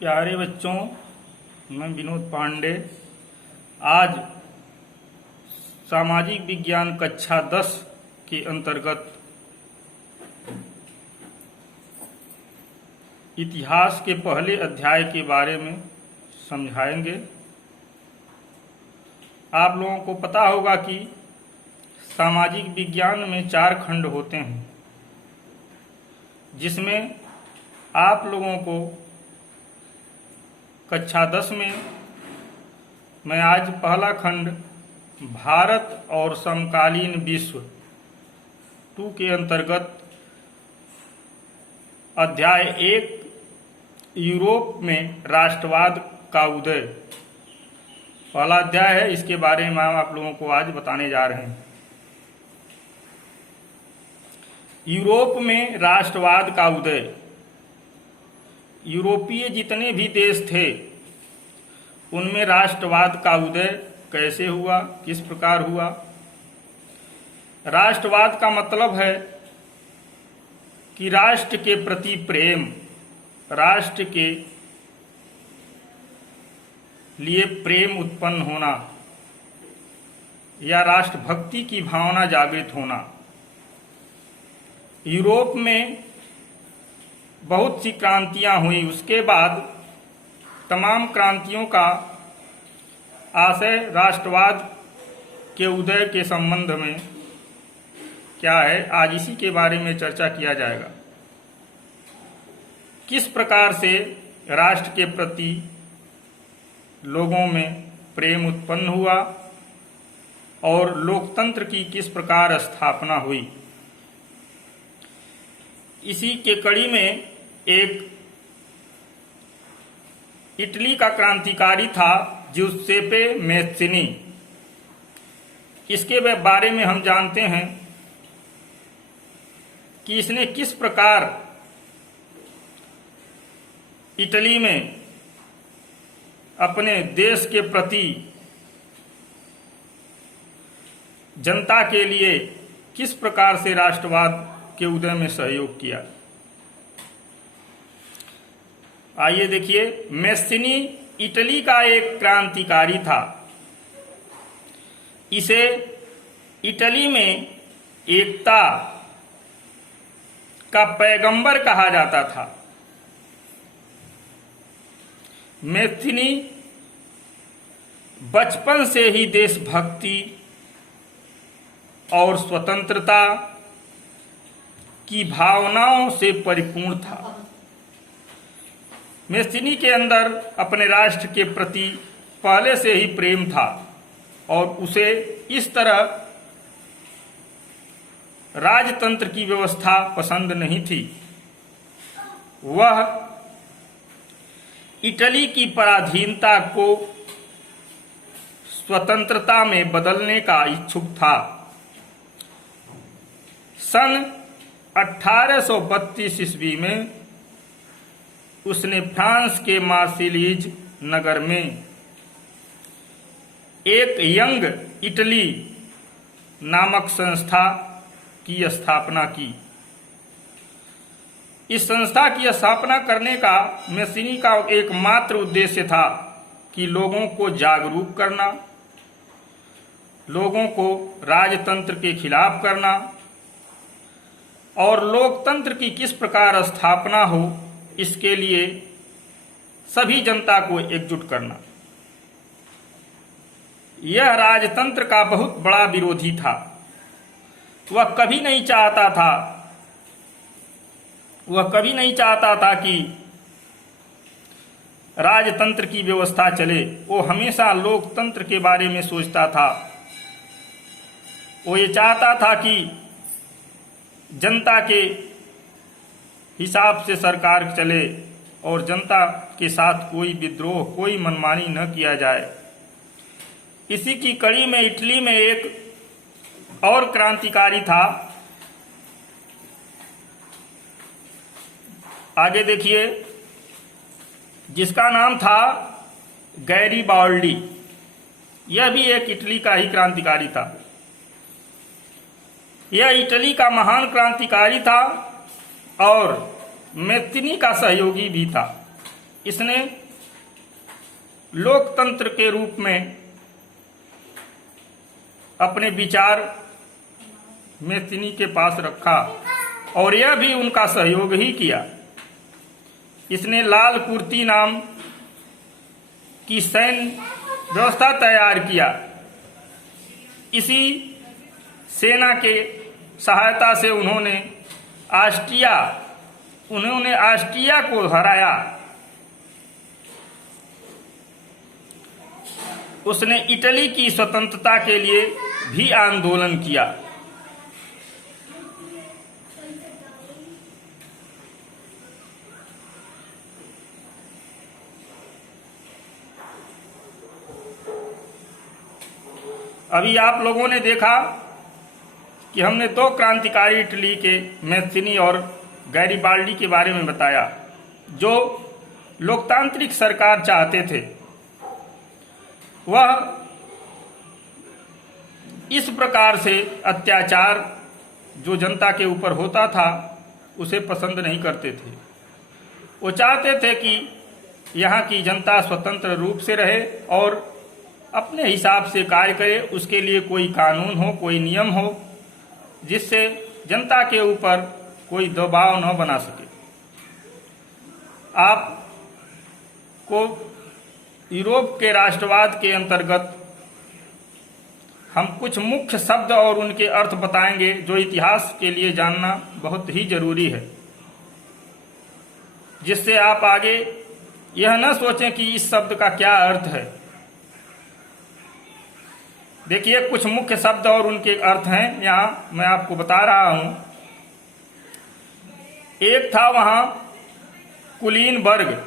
प्यारे बच्चों, मैं विनोद पांडे आज सामाजिक विज्ञान कक्षा 10 के अंतर्गत इतिहास के पहले अध्याय के बारे में समझाएंगे। आप लोगों को पता होगा कि सामाजिक विज्ञान में 4 खंड होते हैं, जिसमें आप लोगों को कक्षा 10 में मैं आज पहला खंड भारत और समकालीन विश्व 2 के अंतर्गत अध्याय 1 यूरोप में राष्ट्रवाद का उदय पहला अध्याय है। इसके बारे में हम आप लोगों को आज बताने जा रहे हैं। यूरोप में राष्ट्रवाद का उदय। यूरोपीय जितने भी देश थे उनमें राष्ट्रवाद का उदय कैसे हुआ, किस प्रकार हुआ। राष्ट्रवाद का मतलब है कि राष्ट्र के प्रति प्रेम, राष्ट्र के लिए प्रेम उत्पन्न होना या राष्ट्रभक्ति की भावना जागृत होना। यूरोप में बहुत सी क्रांतियां हुई। उसके बाद तमाम क्रांतियों का आशय राष्ट्रवाद के उदय के संबंध में क्या है, आज इसी के बारे में चर्चा किया जाएगा। किस प्रकार से राष्ट्र के प्रति लोगों में प्रेम उत्पन्न हुआ और लोकतंत्र की किस प्रकार स्थापना हुई। इसी के कड़ी में एक इटली का क्रांतिकारी था ज्यूसेप्पे मैज़िनी। इसके बारे में हम जानते हैं कि इसने किस प्रकार इटली में अपने देश के प्रति जनता के लिए किस प्रकार से राष्ट्रवाद के उदय में सहयोग किया। आइए देखिए, मैज़िनी इटली का एक क्रांतिकारी था। इसे इटली में एकता का पैगंबर कहा जाता था। मैज़िनी बचपन से ही देशभक्ति और स्वतंत्रता की भावनाओं से परिपूर्ण था। मैज़िनी के अंदर अपने राष्ट्र के प्रति पहले से ही प्रेम था और उसे इस तरह राजतंत्र की व्यवस्था पसंद नहीं थी। वह इटली की पराधीनता को स्वतंत्रता में बदलने का इच्छुक था। सन 1832 ईस्वी में उसने फ्रांस के मार्सिलीज नगर में एक यंग इटली नामक संस्था की स्थापना की। इस संस्था की स्थापना करने का मैज़िनी का एकमात्र उद्देश्य था कि लोगों को जागरूक करना, लोगों को राजतंत्र के खिलाफ करना और लोकतंत्र की किस प्रकार स्थापना हो, इसके लिए सभी जनता को एकजुट करना। यह राजतंत्र का बहुत बड़ा विरोधी था। वह कभी नहीं चाहता था कि राजतंत्र की व्यवस्था चले। वो हमेशा लोकतंत्र के बारे में सोचता था। वो ये चाहता था कि जनता के हिसाब से सरकार चले और जनता के साथ कोई विद्रोह, कोई मनमानी न किया जाए। इसी की कड़ी में इटली में एक और क्रांतिकारी था। आगे देखिए, जिसका नाम था गैरीबाल्डी। यह भी एक इटली का ही क्रांतिकारी था। यह इटली का महान क्रांतिकारी था और मैज़िनी का सहयोगी भी था। इसने लोकतंत्र के रूप में अपने विचार मैथिनी के पास रखा और यह भी उनका सहयोग ही किया। इसने लाल कुर्ती नाम की सैन्य व्यवस्था तैयार किया। इसी सेना के सहायता से उन्होंने ऑस्ट्रिया को हराया। उसने इटली की स्वतंत्रता के लिए भी आंदोलन किया। अभी आप लोगों ने देखा कि हमने दो क्रांतिकारी इटली के मैथिनी और गैरिबाल्डी के बारे में बताया, जो लोकतांत्रिक सरकार चाहते थे। वह इस प्रकार से अत्याचार जो जनता के ऊपर होता था उसे पसंद नहीं करते थे। वो चाहते थे कि यहाँ की जनता स्वतंत्र रूप से रहे और अपने हिसाब से कार्य करे। उसके लिए कोई कानून हो, कोई नियम हो, जिससे जनता के ऊपर कोई दबाव न बना सके। आपको यूरोप के राष्ट्रवाद के अंतर्गत हम कुछ मुख्य शब्द और उनके अर्थ बताएंगे, जो इतिहास के लिए जानना बहुत ही जरूरी है, जिससे आप आगे यह न सोचें कि इस शब्द का क्या अर्थ है। देखिए, कुछ मुख्य शब्द और उनके अर्थ हैं, यहाँ मैं आपको बता रहा हूं। एक था वहां कुलीन वर्ग।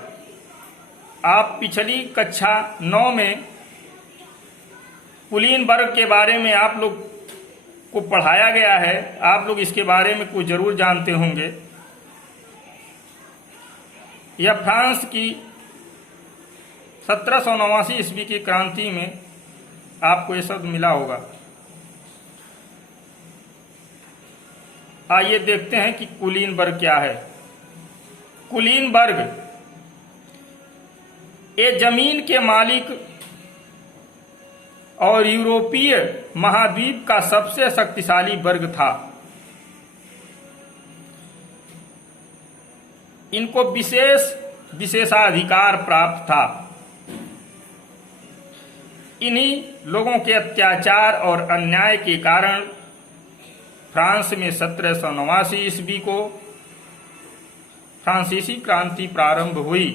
आप पिछली कक्षा 9 में कुलीन वर्ग के बारे में आप लोग को पढ़ाया गया है। आप लोग इसके बारे में कुछ जरूर जानते होंगे। यह फ्रांस की 1789 ईस्वी की क्रांति में आपको ये शब्द मिला होगा। आइए देखते हैं कि कुलीन वर्ग क्या है। कुलीन वर्ग ये जमीन के मालिक और यूरोपीय महाद्वीप का सबसे शक्तिशाली वर्ग था। इनको विशेषाधिकार प्राप्त था। इन्हीं लोगों के अत्याचार और अन्याय के कारण फ्रांस में 1789 ईस्वी को फ्रांसीसी क्रांति प्रारंभ हुई,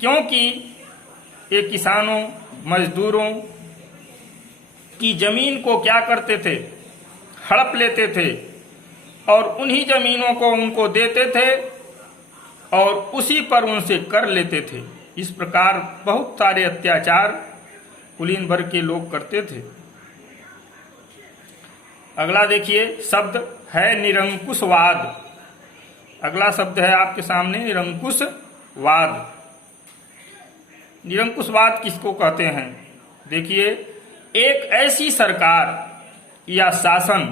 क्योंकि ये किसानों मजदूरों की जमीन को क्या करते थे, हड़प लेते थे और उन्हीं जमीनों को उनको देते थे और उसी पर उनसे कर लेते थे। इस प्रकार बहुत सारे अत्याचार कुलीन वर्ग के लोग करते थे। अगला देखिए शब्द है निरंकुशवाद। अगला शब्द है आपके सामने निरंकुशवाद। निरंकुशवाद किसको कहते हैं? देखिए, एक ऐसी सरकार या शासन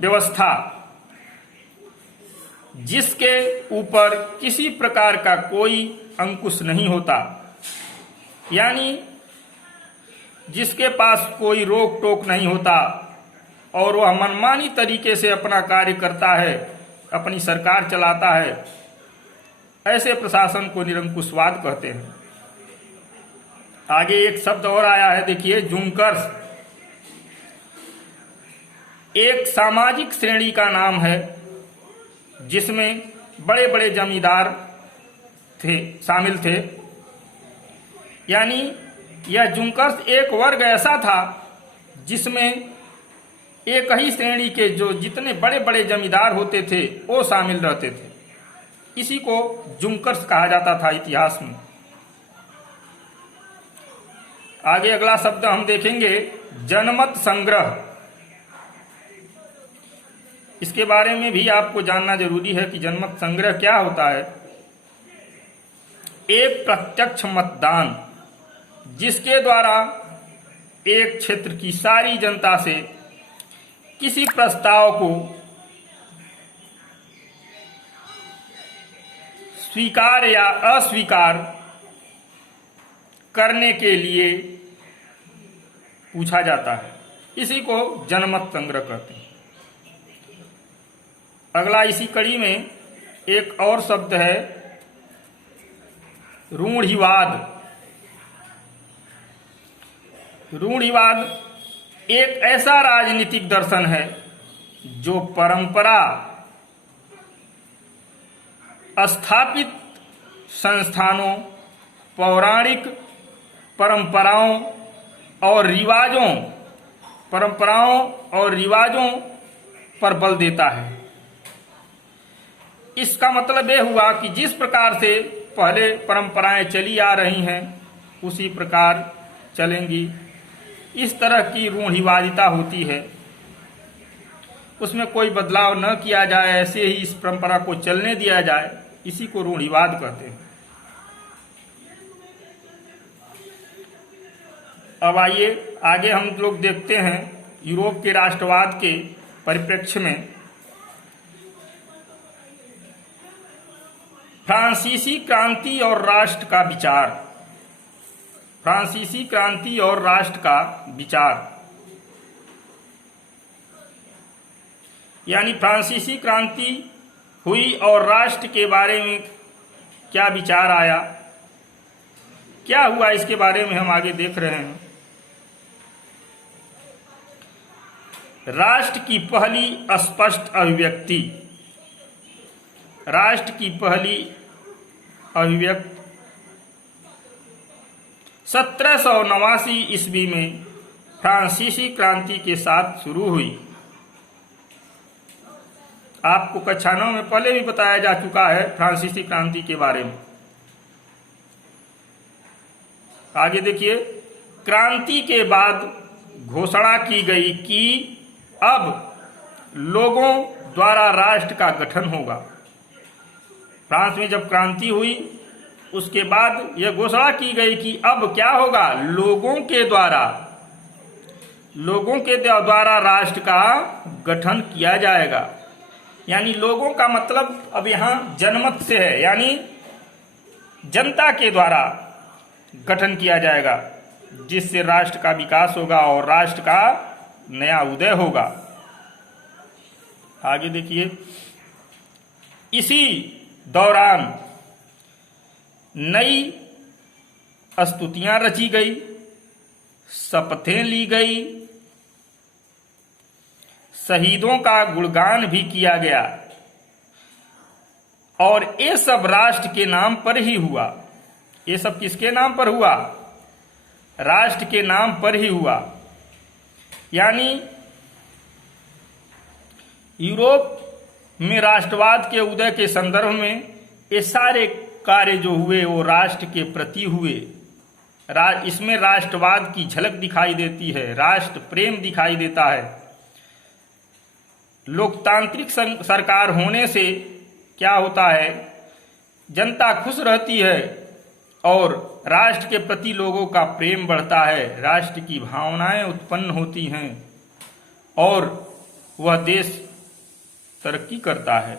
व्यवस्था जिसके ऊपर किसी प्रकार का कोई अंकुश नहीं होता, यानी जिसके पास कोई रोक टोक नहीं होता और वह मनमानी तरीके से अपना कार्य करता है, अपनी सरकार चलाता है, ऐसे प्रशासन को निरंकुशवाद कहते हैं। आगे एक शब्द और आया है, देखिए जुंकर्स। एक सामाजिक श्रेणी का नाम है जिसमें बड़े बड़े जमींदार शामिल थे। यानी यह जुंकर्स एक वर्ग ऐसा था जिसमें एक ही श्रेणी के जो जितने बड़े बड़े जमींदार होते थे वो शामिल रहते थे। इसी को जुंकर्स कहा जाता था इतिहास में। आगे अगला शब्द हम देखेंगे जनमत संग्रह। इसके बारे में भी आपको जानना जरूरी है कि जनमत संग्रह क्या होता है। एक प्रत्यक्ष मतदान जिसके द्वारा एक क्षेत्र की सारी जनता से किसी प्रस्ताव को स्वीकार या अस्वीकार करने के लिए पूछा जाता है। इसी को जनमत संग्रह कहते हैं। अगला इसी कड़ी में एक और शब्द है रूढ़िवाद। रूढ़िवाद एक ऐसा राजनीतिक दर्शन है जो परंपरा स्थापित संस्थानों, पौराणिक परंपराओं और रिवाजों पर बल देता है। इसका मतलब यह हुआ कि जिस प्रकार से पहले परंपराएं चली आ रही हैं उसी प्रकार चलेंगी। इस तरह की रूढ़िवादिता होती है, उसमें कोई बदलाव न किया जाए, ऐसे ही इस परंपरा को चलने दिया जाए, इसी को रूढ़िवाद कहते हैं। अब आइए आगे हम लोग देखते हैं यूरोप के राष्ट्रवाद के परिप्रेक्ष्य में फ्रांसीसी क्रांति और राष्ट्र का विचार। फ्रांसीसी क्रांति और राष्ट्र का विचार यानी फ्रांसीसी क्रांति हुई और राष्ट्र के बारे में क्या विचार आया, क्या हुआ, इसके बारे में हम आगे देख रहे हैं। राष्ट्र की पहली स्पष्ट अभिव्यक्ति। राष्ट्र की पहली अभिव्यक्ति 1789 ईस्वी में फ्रांसीसी क्रांति के साथ शुरू हुई। आपको कक्षा 9 में पहले भी बताया जा चुका है फ्रांसीसी क्रांति के बारे में। आगे देखिए, क्रांति के बाद घोषणा की गई कि अब लोगों द्वारा राष्ट्र का गठन होगा। फ्रांस में जब क्रांति हुई उसके बाद यह घोषणा की गई कि अब क्या होगा, लोगों के द्वारा राष्ट्र का गठन किया जाएगा। यानी लोगों का मतलब अब यहां जनमत से है, यानी जनता के द्वारा गठन किया जाएगा, जिससे राष्ट्र का विकास होगा और राष्ट्र का नया उदय होगा। आगे देखिए, इसी दौरान नई स्तुतियां रची गई, शपथें ली गई, शहीदों का गुणगान भी किया गया और ये सब राष्ट्र के नाम पर ही हुआ। ये सब किसके नाम पर हुआ? राष्ट्र के नाम पर ही हुआ। यानी यूरोप में राष्ट्रवाद के उदय के संदर्भ में ये सारे कार्य जो हुए वो राष्ट्र के प्रति हुए। इसमें राष्ट्रवाद की झलक दिखाई देती है, राष्ट्र प्रेम दिखाई देता है। लोकतांत्रिक सरकार होने से क्या होता है, जनता खुश रहती है और राष्ट्र के प्रति लोगों का प्रेम बढ़ता है, राष्ट्र की भावनाएं उत्पन्न होती हैं और वह देश तरक्की करता है।